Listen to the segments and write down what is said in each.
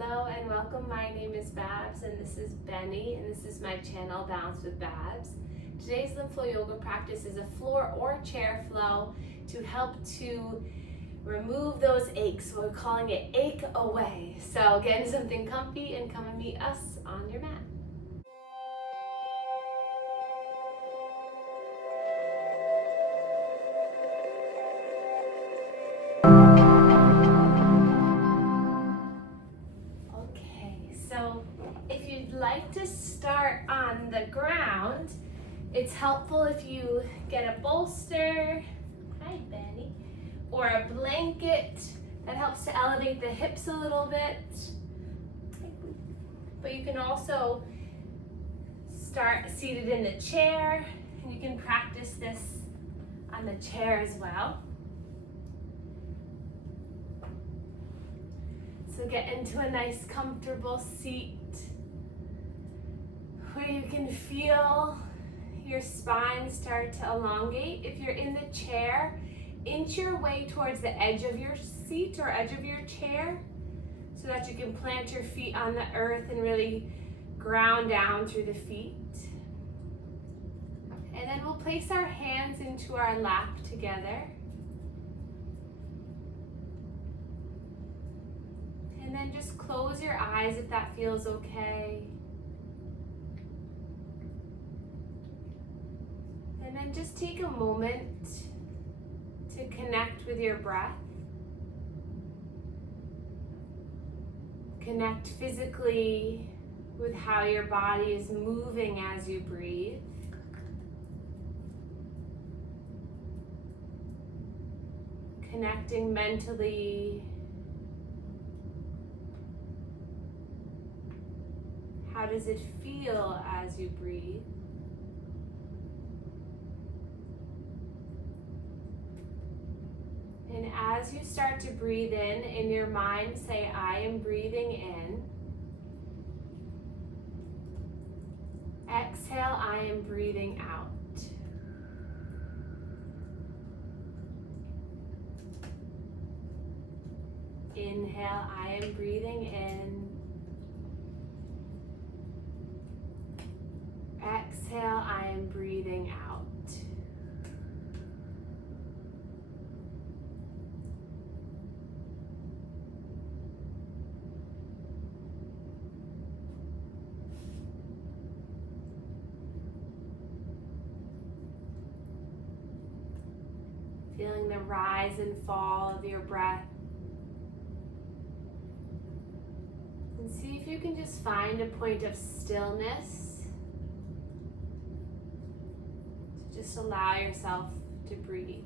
Hello and welcome. My name is Babz and this is Benny and this is my channel Balance with Babz. Today's lymph flow yoga practice is a floor or chair flow to help to remove those aches. So we're calling it Ache Away. So get into something comfy and come and meet us on your mat. So if you'd like to start on the ground, it's helpful if you get a bolster, hi Benny, or a blanket that helps to elevate the hips a little bit. But you can also start seated in the chair, and you can practice this on the chair as well. So get into a nice comfortable seat where you can feel your spine start to elongate. If you're in the chair, inch your way towards the edge of your seat or edge of your chair so that you can plant your feet on the earth and really ground down through the feet. And then we'll place our hands into our lap together. And then just close your eyes if that feels okay. And then just take a moment to connect with your breath. Connect physically with how your body is moving as you breathe. Connecting mentally. How does it feel as you breathe? And as you start to breathe in your mind, say, I am breathing in. Exhale, I am breathing out. Inhale, I am breathing in. Exhale, I am breathing out. Feeling the rise and fall of your breath. And see if you can just find a point of stillness. Just allow yourself to breathe.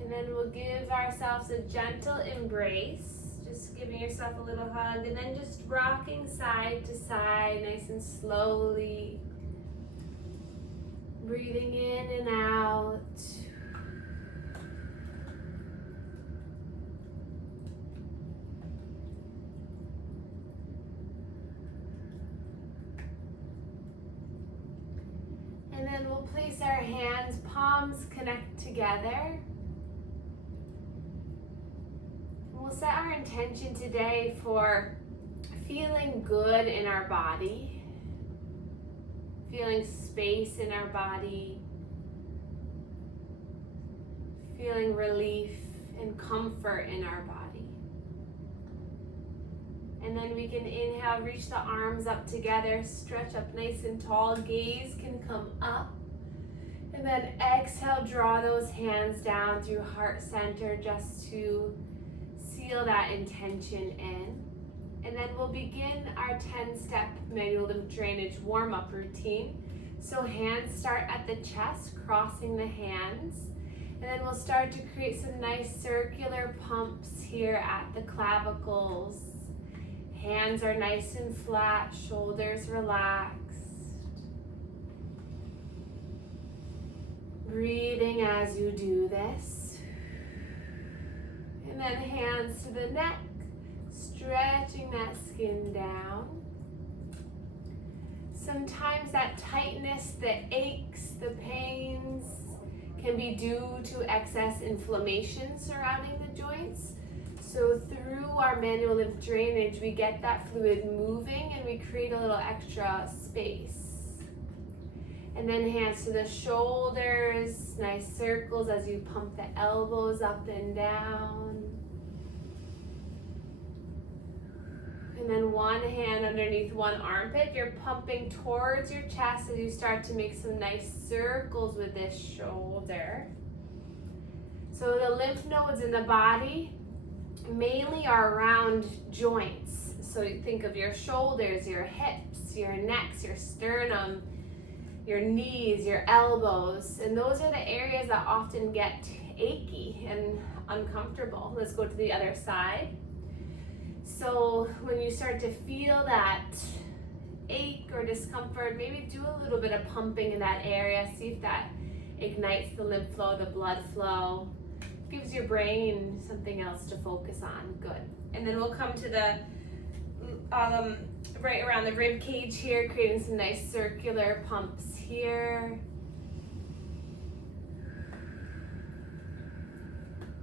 And then we'll give ourselves a gentle embrace, just giving yourself a little hug, and then just rocking side to side, nice and slowly. Breathing in and out. And then we'll place our hands, palms connect together. We'll set our intention today for feeling good in our body, feeling space in our body, feeling relief and comfort in our body. And then we can inhale, reach the arms up together, stretch up nice and tall, gaze can come up. And then exhale, draw those hands down through heart center just to seal that intention in. And then we'll begin our 10-step manual lymph drainage warm-up routine. So hands start at the chest, crossing the hands. And then we'll start to create some nice circular pumps here at the clavicles. Hands are nice and flat, shoulders relaxed. Breathing as you do this. And then hands to the neck, stretching that skin down. Sometimes that tightness, the aches, the pains can be due to excess inflammation surrounding the joints. So through our manual lymph drainage, we get that fluid moving and we create a little extra space. And then hands to the shoulders, nice circles as you pump the elbows up and down. And then one hand underneath one armpit. You're pumping towards your chest as you start to make some nice circles with this shoulder. So the lymph nodes in the body mainly are around joints. So you think of your shoulders, your hips, your necks, your sternum, your knees, your elbows. And those are the areas that often get achy and uncomfortable. Let's go to the other side. So when you start to feel that ache or discomfort, maybe do a little bit of pumping in that area. See if that ignites the lymph flow, the blood flow. Gives your brain something else to focus on. Good. And then we'll come to the right around the rib cage here, creating some nice circular pumps here.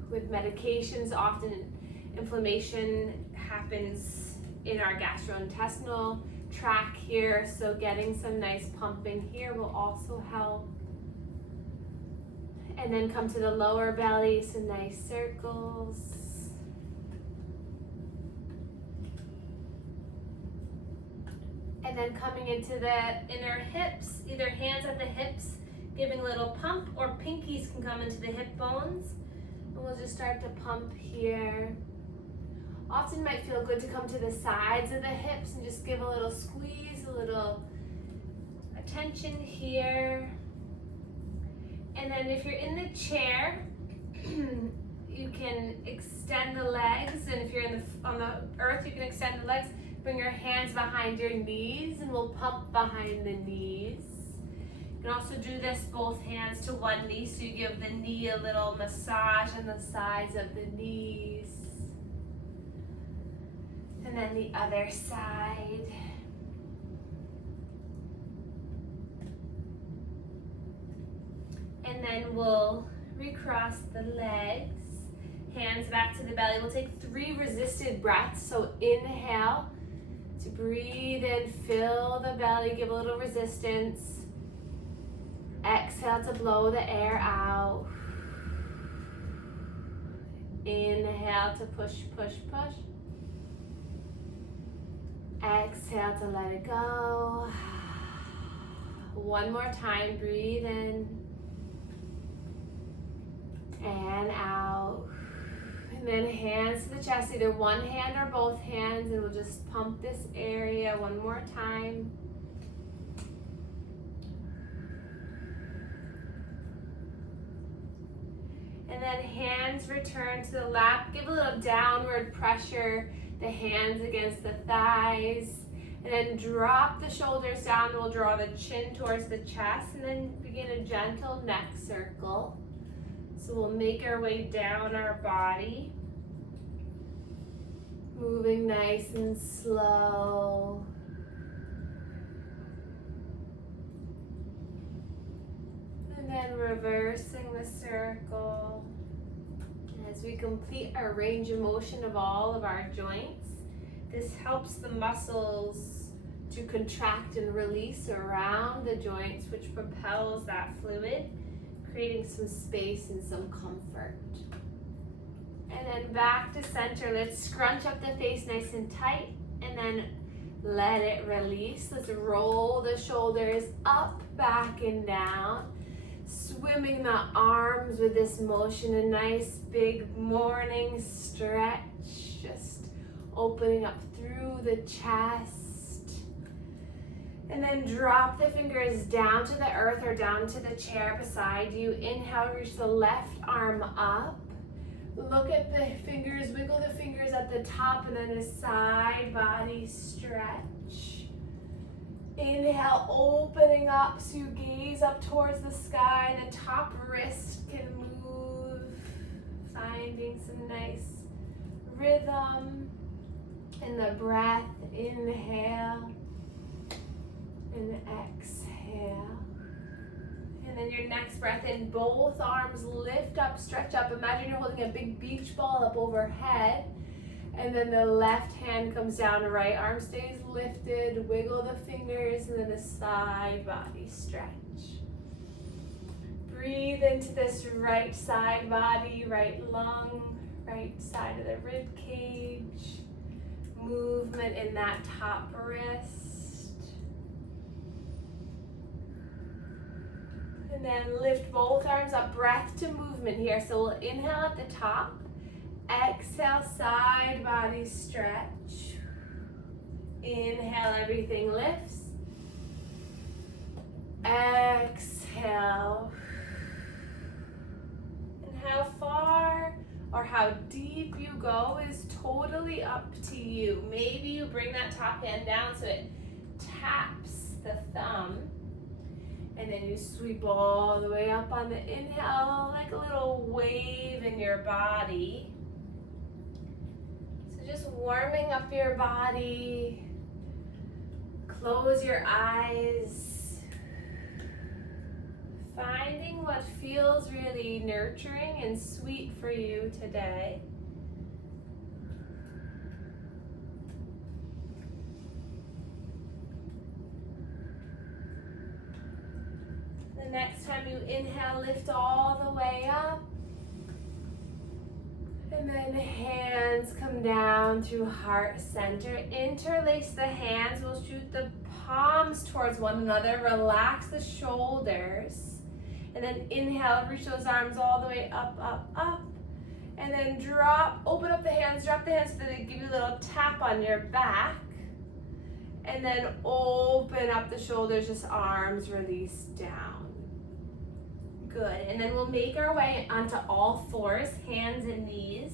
With medications, often inflammation happens in our gastrointestinal tract here, so getting some nice pumping here will also help. And then come to the lower belly, some nice circles. And then coming into the inner hips, either hands at the hips, giving a little pump, or pinkies can come into the hip bones. And we'll just start to pump here. Often might feel good to come to the sides of the hips and just give a little squeeze, a little attention here. And then if you're in the chair, you can extend the legs, and if you're on the earth, you can extend the legs. Bring your hands behind your knees, and we'll pump behind the knees. You can also do this both hands to one knee, so you give the knee a little massage on the sides of the knees. And then the other side. And then we'll recross the legs, hands back to the belly. We'll take 3 resisted breaths. So inhale to breathe in, fill the belly, give a little resistance. Exhale to blow the air out. Inhale to push, push, push. Exhale to let it go. One more time, breathe in and out. And then hands to the chest, either one hand or both hands, and we'll just pump this area one more time. And then hands return to the lap. Give a little downward pressure, the hands against the thighs. And then drop the shoulders down. We'll draw the chin towards the chest, and then begin a gentle neck circle. So we'll make our way down our body, moving nice and slow. And then reversing the circle. As we complete our range of motion of all of our joints, this helps the muscles to contract and release around the joints, which propels that fluid, creating some space and some comfort. And then back to center. Let's scrunch up the face nice and tight, and then let it release. Let's roll the shoulders up, back, and down. Swimming the arms with this motion, a nice big morning stretch, just opening up through the chest. And then drop the fingers down to the earth or down to the chair beside you. Inhale, reach the left arm up. Look at the fingers, wiggle the fingers at the top, and then a side body stretch. Inhale, opening up, so you gaze up towards the sky. The top wrist can move, finding some nice rhythm in the breath. Inhale. And exhale. And then your next breath in, both arms lift up, stretch up. Imagine you're holding a big beach ball up overhead. And then the left hand comes down, right arm stays lifted, wiggle the fingers, and then the side body stretch. Breathe into this right side body, right lung, right side of the rib cage. Movement in that top wrist. And then lift both arms up, breath to movement here. So we'll inhale at the top. Exhale, side body stretch. Inhale, everything lifts. Exhale. And how far or how deep you go is totally up to you. Maybe you bring that top hand down so it taps the thumb. And then you sweep all the way up on the inhale, like a little wave in your body. Just warming up your body. Close your eyes. Finding what feels really nurturing and sweet for you today. The next time you inhale, lift all the way up. And then the hands come down through heart center. Interlace the hands. We'll shoot the palms towards one another. Relax the shoulders. And then inhale, reach those arms all the way up, up, up. And then drop, open up the hands, drop the hands so that they give you a little tap on your back. And then open up the shoulders, just arms release down. Good, and then we'll make our way onto all fours, hands and knees.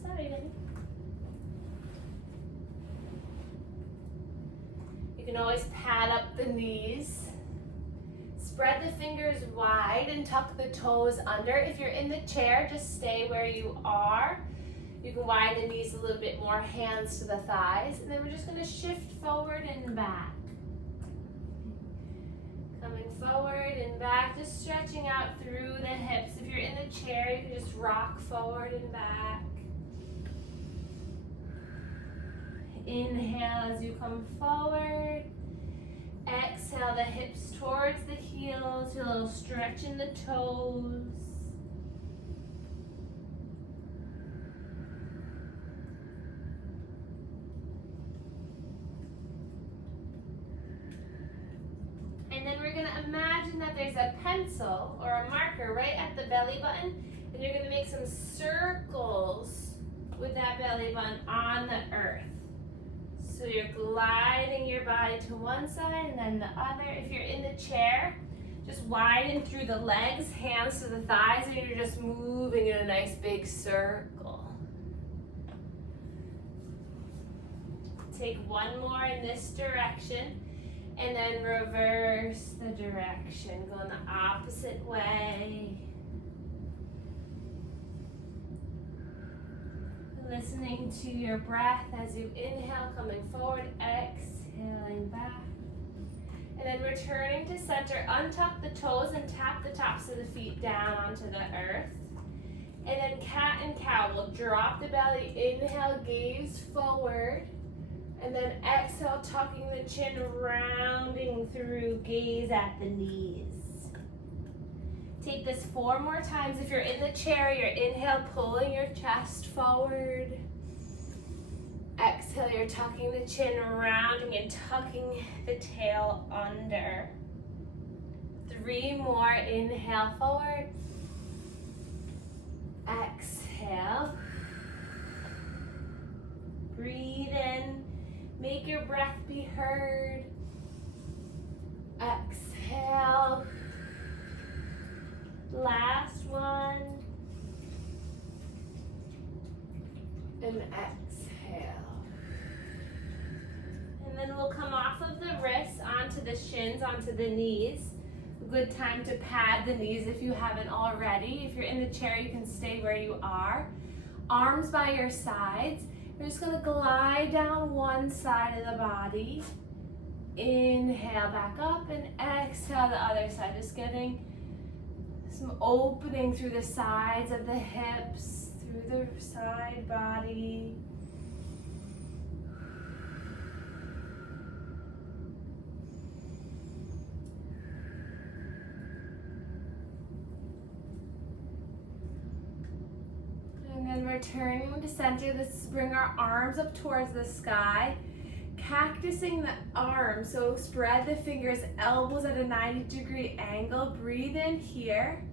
Sorry, honey. You can always pad up the knees. Spread the fingers wide and tuck the toes under. If you're in the chair, just stay where you are. You can widen the knees a little bit more, hands to the thighs. And then we're just gonna shift forward and back. Coming forward and back, just stretching out through the hips. If you're in the chair, you can just rock forward and back. Inhale as you come forward. Exhale the hips towards the heels, a little stretch in the toes. And then we're going to imagine that there's a pencil or a marker right at the belly button, and you're going to make some circles with that belly button on the earth. So you're gliding your body to one side and then the other. If you're in the chair, just widen through the legs, hands to the thighs, and you're just moving in a nice big circle. Take one more in this direction. And then reverse the direction, go in the opposite way. Listening to your breath as you inhale, coming forward, exhaling back. And then returning to center, untuck the toes and tap the tops of the feet down onto the earth. And then cat and cow, we'll drop the belly, inhale, gaze forward. And then exhale, tucking the chin, rounding through, gaze at the knees. Take this 4 more times. If you're in the chair, your inhale, pulling your chest forward. Exhale, you're tucking the chin, rounding and tucking the tail under. 3 more, inhale forward. Exhale. Breathe in. Make your breath be heard. Exhale. Last one. And exhale. And then we'll come off of the wrists onto the shins, onto the knees. A good time to pad the knees if you haven't already. If you're in the chair, you can stay where you are. Arms by your sides. You're just going to glide down one side of the body inhale back up and exhale the other side. Just getting some opening through the sides of the hips, through the side body. And then returning to center, let's bring our arms up towards the sky. Cactusing the arms, so spread the fingers, elbows at a 90-degree angle. Breathe in here,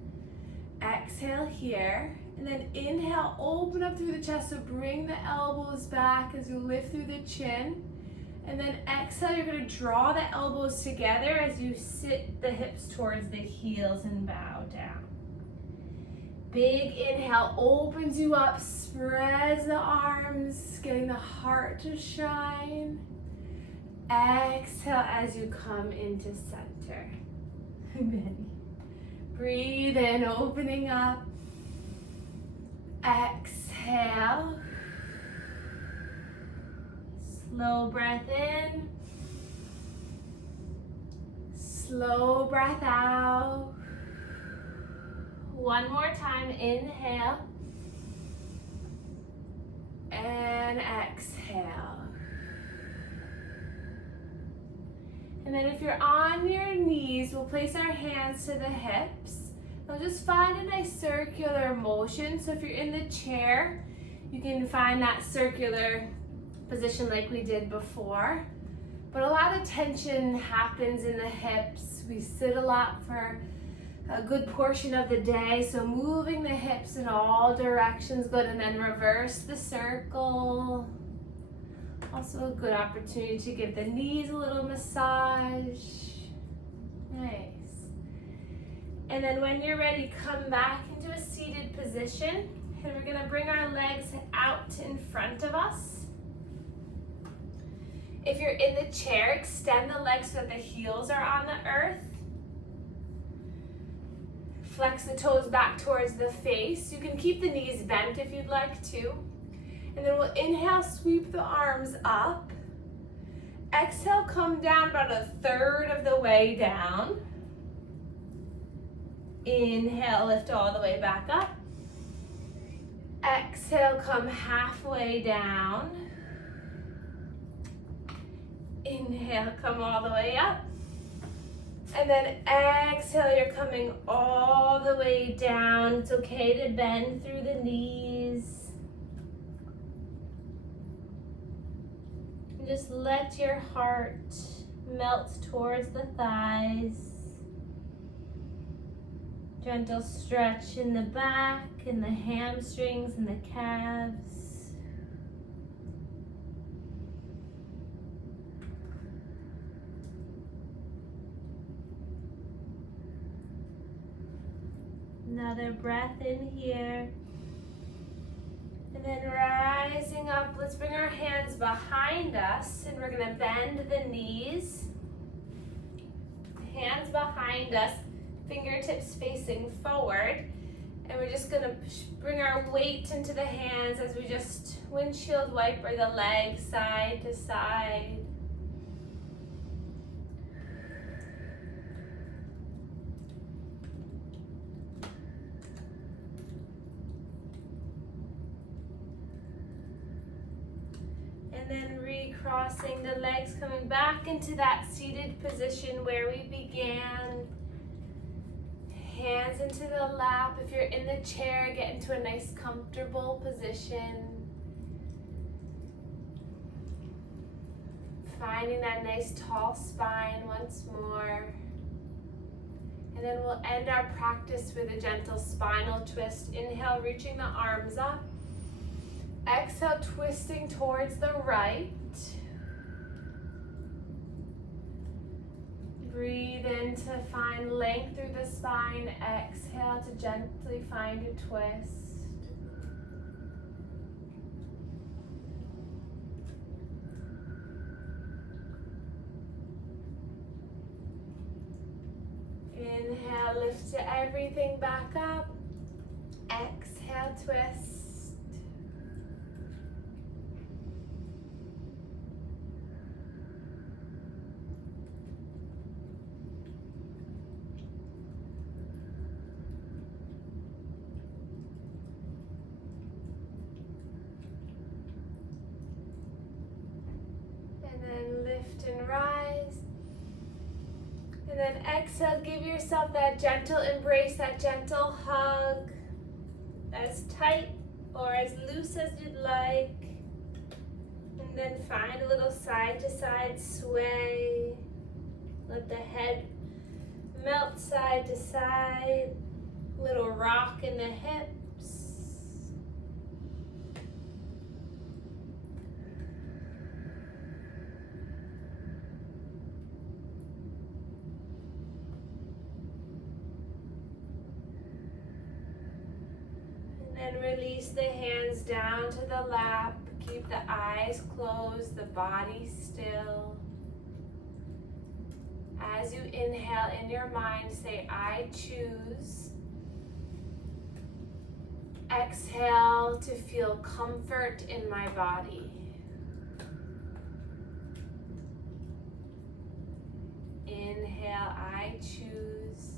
exhale here, and then inhale, open up through the chest, so bring the elbows back as you lift through the chin. And then exhale, you're going to draw the elbows together as you sit the hips towards the heels and bow down. Big inhale opens you up, spreads the arms, getting the heart to shine. Exhale as you come into center. Breathe in, opening up. Exhale. Slow breath in. Slow breath out. One more time, inhale. And exhale. And then if you're on your knees, we'll place our hands to the hips. Now just find a nice circular motion. So if you're in the chair, you can find that circular position like we did before. But a lot of tension happens in the hips. We sit a lot for a good portion of the day. So moving the hips in all directions, good. And then reverse the circle. Also a good opportunity to give the knees a little massage. Nice. And then when you're ready, come back into a seated position. And we're going to bring our legs out in front of us. If you're in the chair, extend the legs so that the heels are on the earth. Flex the toes back towards the face. You can keep the knees bent if you'd like to. And then we'll inhale, sweep the arms up. Exhale, come down about a third of the way down. Inhale, lift all the way back up. Exhale, come halfway down. Inhale, come all the way up. And then exhale, you're coming all the way down. It's okay to bend through the knees. Just let your heart melt towards the thighs. Gentle stretch in the back, in the hamstrings, and the calves. Another breath in here. And then rising up, let's bring our hands behind us and we're gonna bend the knees. Hands behind us, fingertips facing forward. And we're just gonna bring our weight into the hands as we just windshield wiper the legs side to side. And then recrossing the legs, coming back into that seated position where we began. Hands into the lap. If you're in the chair, get into a nice comfortable position. Finding that nice tall spine once more. And then we'll end our practice with a gentle spinal twist. Inhale, reaching the arms up. Exhale, twisting towards the right. Breathe in to find length through the spine. Exhale to gently find a twist. Inhale, lift to everything back up. Exhale, twist. lift and rise. And then exhale, give yourself that gentle embrace, that gentle hug, as tight or as loose as you'd like. And then find a little side to side sway. Let the head melt side to side. Little rock in the hips. And release the hands down to the lap. Keep the eyes closed, the body still. As you inhale in your mind, say, I choose. Exhale to feel comfort in my body. Inhale, I choose.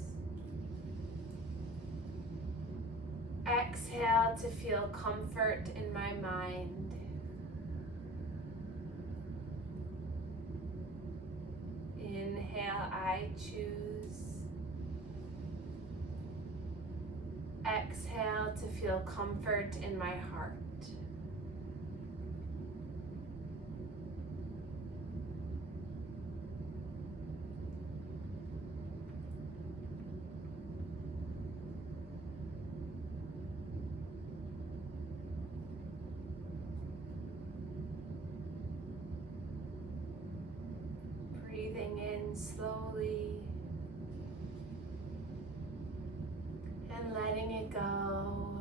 Exhale to feel comfort in my mind. Inhale, I choose. Exhale to feel comfort in my heart. Breathing in slowly and letting it go.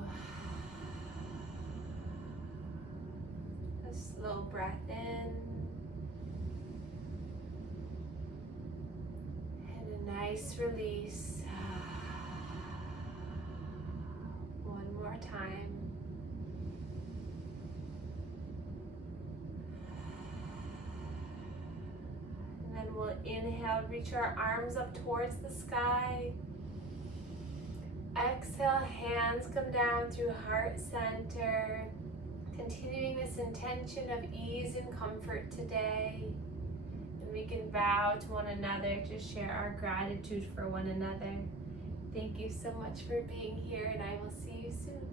A slow breath in and a nice release. One more time. We'll inhale, reach our arms up towards the sky. Exhale, hands come down through heart center. Continuing this intention of ease and comfort today. And we can bow to one another to share our gratitude for one another. Thank you so much for being here, and I will see you soon.